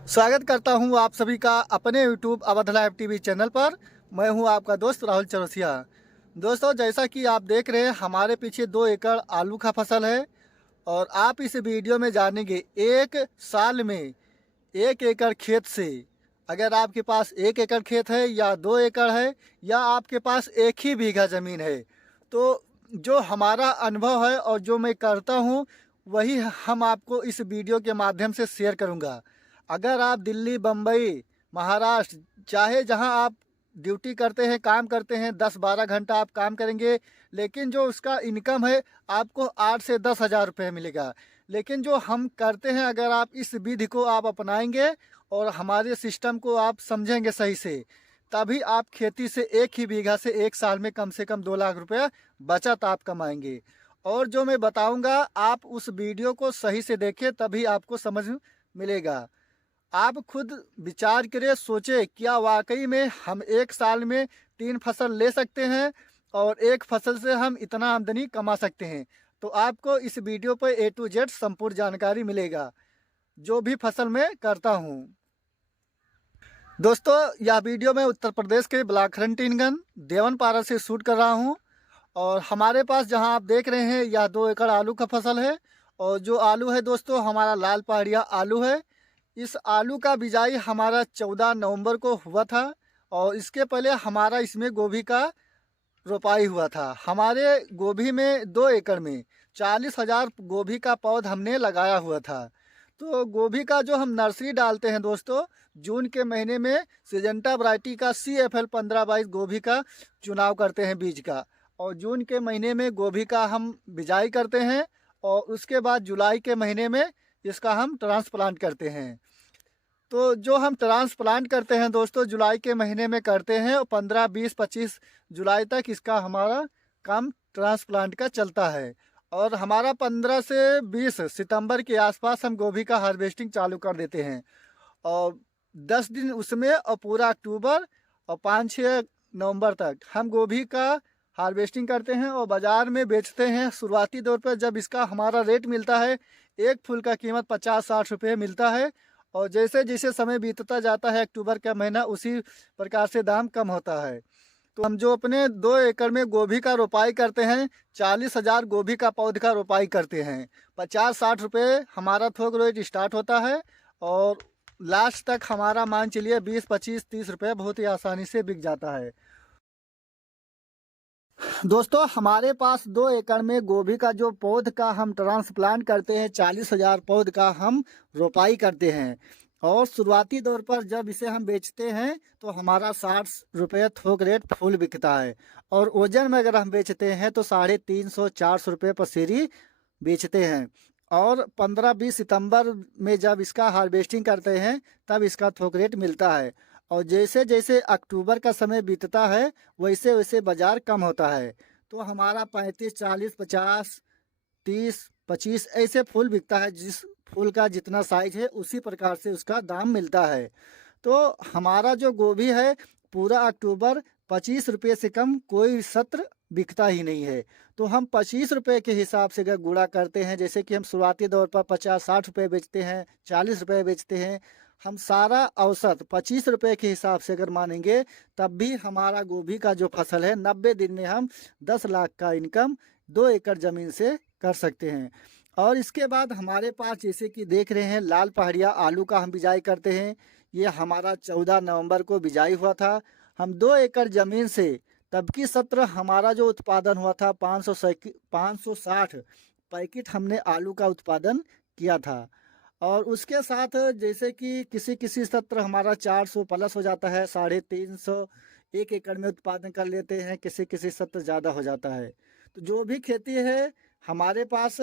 स्वागत करता हूं आप सभी का अपने YouTube Awadh live TV channel पर। मैं हूं आपका दोस्त राहुल चौरसिया। दोस्तों, जैसा कि आप देख रहे हैं, हमारे पीछे 2 एकड़ आलू का फसल है और आप इस वीडियो में जानेंगे एक साल में 1 एकड़ खेत से, अगर आपके पास 1 एकड़ खेत है या 2 एकड़ है या आपके पास 1 ही बीघा ज़मीन है, तो जो हमारा अनुभव है और जो मैं करता हूँ वही हम आपको इस वीडियो के माध्यम से शेयर करूँगा। अगर आप दिल्ली, बम्बई, महाराष्ट्र, चाहे जहाँ आप ड्यूटी करते हैं, काम करते हैं, 10-12 घंटा आप काम करेंगे, लेकिन जो उसका इनकम है आपको 8 से 10 हज़ार रुपये मिलेगा। लेकिन जो हम करते हैं, अगर आप इस विधि को आप अपनाएंगे और हमारे सिस्टम को आप समझेंगे सही से, तभी आप खेती से 1 ही बीघा से 1 साल में कम से कम 2 लाख रुपया बचत आप कमाएंगे। और जो मैं बताऊंगा, आप उस वीडियो को सही से देखें, तभी आपको समझ मिलेगा। आप खुद विचार करें, सोचें, क्या वाकई में हम 1 साल में 3 फसल ले सकते हैं और एक फसल से हम इतना आमदनी कमा सकते हैं। तो आपको इस वीडियो पर A to Z संपूर्ण जानकारी मिलेगा, जो भी फसल मैं करता हूँ। दोस्तों, यह वीडियो मैं उत्तर प्रदेश के ब्लॉक खरंटीनगंज देवनपारा से शूट कर रहा हूँ और हमारे पास जहाँ आप देख रहे हैं, यह 2 एकड़ आलू का फसल है। और जो आलू है दोस्तों, हमारा लाल पहाड़िया आलू है। इस आलू का बिजाई हमारा 14 नवंबर को हुआ था और इसके पहले हमारा इसमें गोभी का रोपाई हुआ था। हमारे गोभी में 2 एकड़ में 40,000 गोभी का पौध हमने लगाया हुआ था। तो गोभी का जो हम नर्सरी डालते हैं दोस्तों, जून के महीने में सिजेंटा वैरायटी का CFL 1522 गोभी का चुनाव करते हैं बीज का, और जून के महीने में गोभी का हम बिजाई करते हैं और उसके बाद जुलाई के महीने में इसका हम ट्रांसप्लांट करते हैं। तो जो हम ट्रांसप्लांट करते हैं दोस्तों, जुलाई के महीने में करते हैं और 15, 20, 25 जुलाई तक इसका हमारा काम ट्रांसप्लांट का चलता है। और हमारा 15 से 20 सितंबर के आसपास हम गोभी का हार्वेस्टिंग चालू कर देते हैं और 10 दिन उसमें, और पूरा अक्टूबर और 5-6 नवंबर तक हम गोभी का हार्वेस्टिंग करते हैं और बाज़ार में बेचते हैं। शुरुआती दौर पर जब इसका हमारा रेट मिलता है, एक फूल का कीमत 50-60 रुपये मिलता है, और जैसे जैसे समय बीतता जाता है, अक्टूबर का महीना, उसी प्रकार से दाम कम होता है। तो हम जो अपने 2 एकड़ में गोभी का रोपाई करते हैं, 40,000 गोभी का पौध का रोपाई करते हैं। 50-60 रुपये हमारा थोक रेट स्टार्ट होता है और लास्ट तक हमारा मान चलिए 20, 25, 30 रुपये बहुत ही आसानी से बिक जाता है। दोस्तों, हमारे पास 2 एकड़ में गोभी का जो पौध का हम ट्रांसप्लांट करते हैं, 40,000 पौध का हम रोपाई करते हैं। और शुरुआती दौर पर जब इसे हम बेचते हैं तो हमारा 60 रुपये थोक रेट फुल बिकता है, और ओजन में अगर हम बेचते हैं तो 350-400 रुपये पसेरी बेचते हैं। और 15-20 सितंबर में जब इसका हार्वेस्टिंग करते हैं, तब इसका थोक रेट मिलता है। और जैसे जैसे अक्टूबर का समय बीतता है, वैसे वैसे बाज़ार कम होता है। तो हमारा 35, 40, 50, 30, 25 ऐसे फूल बिकता है। जिस फूल का जितना साइज है, उसी प्रकार से उसका दाम मिलता है। तो हमारा जो गोभी है, पूरा अक्टूबर 25 रुपये से कम कोई सत्र बिकता ही नहीं है। तो हम 25 रुपये के हिसाब से अगर गुणा करते हैं, जैसे कि हम शुरुआती दौर पर 50-60 रुपये बेचते हैं, 40 रुपये बेचते हैं, हम सारा औसत 25 रुपये के हिसाब से अगर मानेंगे, तब भी हमारा गोभी का जो फसल है, 90 दिन में हम 10 लाख का इनकम 2 एकड़ ज़मीन से कर सकते हैं। और इसके बाद हमारे पास, जैसे कि देख रहे हैं, लाल पहाड़िया आलू का हम बिजाई करते हैं। ये हमारा 14 नवंबर को बिजाई हुआ था। हम 2 एकड़ ज़मीन से, तब की सत्र हमारा जो उत्पादन हुआ था, 560 पैकेट हमने आलू का उत्पादन किया था। और उसके साथ जैसे कि किसी किसी सत्र हमारा 400 प्लस हो जाता है, 350 एक एकड़ में उत्पादन कर लेते हैं, किसी किसी सत्र ज़्यादा हो जाता है। तो जो भी खेती है हमारे पास,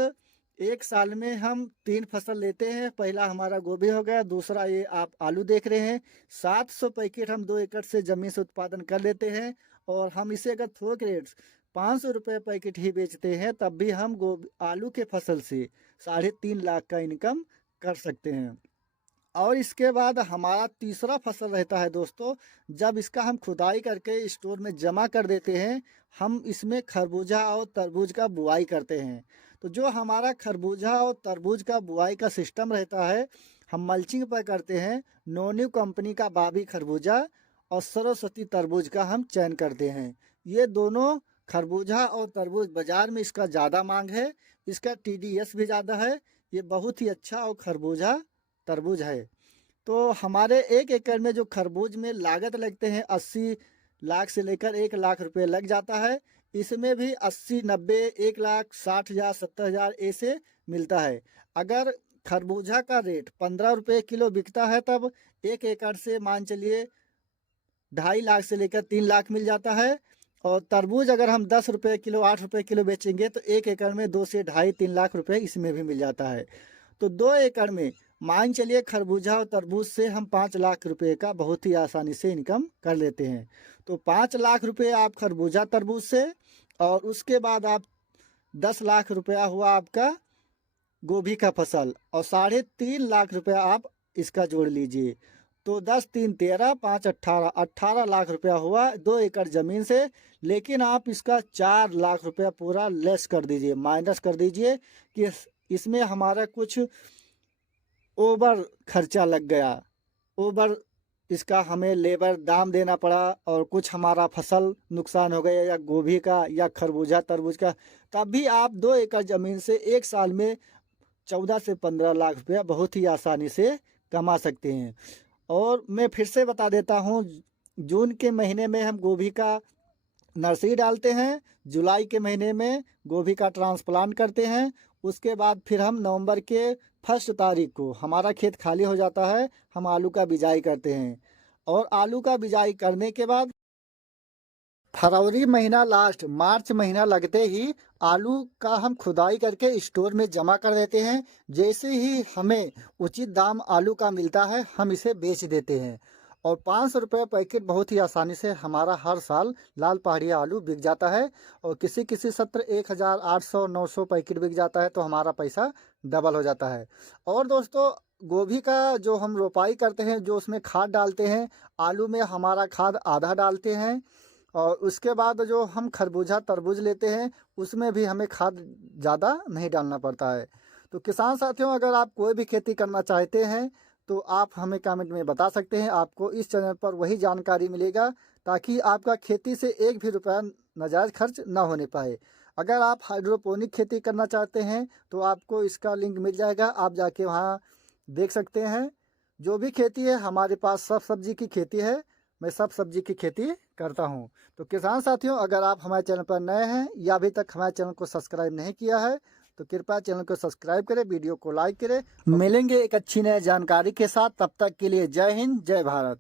1 साल में हम 3 फसल लेते हैं। पहला हमारा गोभी हो गया, दूसरा ये आप आलू देख रहे हैं। 700 पैकेट हम 2 एकड़ से ज़मीन से उत्पादन कर लेते हैं, और हम इसे अगर थोक रेट 500 रुपये पैकेट ही बेचते हैं, तब भी हम आलू के फसल से 3.5 लाख का इनकम कर सकते हैं। और इसके बाद हमारा तीसरा फसल रहता है दोस्तों, जब इसका हम खुदाई करके स्टोर में जमा कर देते हैं, हम इसमें खरबूजा और तरबूज का बुआई करते हैं। तो जो हमारा खरबूजा और तरबूज का बुआई का सिस्टम रहता है, हम मल्चिंग पर करते हैं नोन्यू कंपनी का बाबी खरबूजा और सरस्वती तरबूज का हम चयन करते हैं। ये दोनों खरबूजा और तरबूज बाजार में इसका ज़्यादा मांग है, इसका TDS भी ज़्यादा है। ये बहुत ही अच्छा और खरबूजा तरबूज है। तो हमारे 1 एकड़ में जो खरबूज में लागत लगते हैं 80 लाख से लेकर 1 लाख रुपए लग जाता है। इसमें भी 80, 90, 1,60,000, 70,000 ऐसे मिलता है। अगर खरबूजा का रेट 15 रुपये किलो बिकता है तब 1 एकड़ से मान चलिए 2.5 लाख से लेकर 3 लाख मिल जाता है। और तरबूज अगर हम 10 रुपये किलो, 8 रुपये किलो बेचेंगे तो 1 एकड़ में 2 से 2.5-3 लाख रुपए इसमें भी मिल जाता है। तो 2 एकड़ में मान चलिए खरबूजा और तरबूज से हम 5 लाख रुपए का बहुत ही आसानी से इनकम कर लेते हैं। तो 5 लाख रुपए आप खरबूजा तरबूज से, और उसके बाद आप 10 लाख रुपया हुआ आपका गोभी का फसल, और 3.5 लाख रुपया आप इसका जोड़ लीजिए। तो 10 3 13, 5 18, 18 लाख रुपया हुआ 2 एकड़ ज़मीन से। लेकिन आप इसका 4 लाख रुपया पूरा लेस कर दीजिए, माइनस कर दीजिए कि इसमें हमारा कुछ ओवर खर्चा लग गया, ओवर इसका हमें लेबर दाम देना पड़ा, और कुछ हमारा फसल नुकसान हो गया या गोभी का या खरबूजा तरबूज का। तब भी आप 2 एकड़ ज़मीन से 1 साल में 14 से 15 लाख रुपया बहुत ही आसानी से कमा सकते हैं। और मैं फिर से बता देता हूँ, जून के महीने में हम गोभी का नर्सरी डालते हैं, जुलाई के महीने में गोभी का ट्रांसप्लांट करते हैं। उसके बाद फिर हम नवंबर के 1 तारीख को हमारा खेत खाली हो जाता है, हम आलू का बिजाई करते हैं। और आलू का बिजाई करने के बाद फरवरी महीना लास्ट, मार्च महीना लगते ही आलू का हम खुदाई करके स्टोर में जमा कर देते हैं। जैसे ही हमें उचित दाम आलू का मिलता है हम इसे बेच देते हैं। और 500 रुपये पैकेट बहुत ही आसानी से हमारा हर साल लाल पहाड़िया आलू बिक जाता है। और किसी किसी सत्र 1,800-900 पैकेट बिक जाता है, तो हमारा पैसा डबल हो जाता है। और दोस्तों, गोभी का जो हम रोपाई करते हैं, जो उसमें खाद डालते हैं, आलू में हमारा खाद आधा डालते हैं। और उसके बाद जो हम खरबूजा तरबूज लेते हैं उसमें भी हमें खाद ज़्यादा नहीं डालना पड़ता है। तो किसान साथियों, अगर आप कोई भी खेती करना चाहते हैं तो आप हमें कमेंट में बता सकते हैं। आपको इस चैनल पर वही जानकारी मिलेगा ताकि आपका खेती से एक भी रुपया नाजायज़ खर्च ना होने पाए। अगर आप हाइड्रोपोनिक खेती करना चाहते हैं तो आपको इसका लिंक मिल जाएगा, आप जाके वहाँ देख सकते हैं। जो भी खेती है, हमारे पास सब सब्जी की खेती है, मैं सब सब्जी की खेती करता हूँ। तो किसान साथियों, अगर आप हमारे चैनल पर नए हैं या अभी तक हमारे चैनल को सब्सक्राइब नहीं किया है तो कृपया चैनल को सब्सक्राइब करें, वीडियो को लाइक करें। मिलेंगे एक अच्छी नई जानकारी के साथ, तब तक के लिए जय हिंद, जय भारत।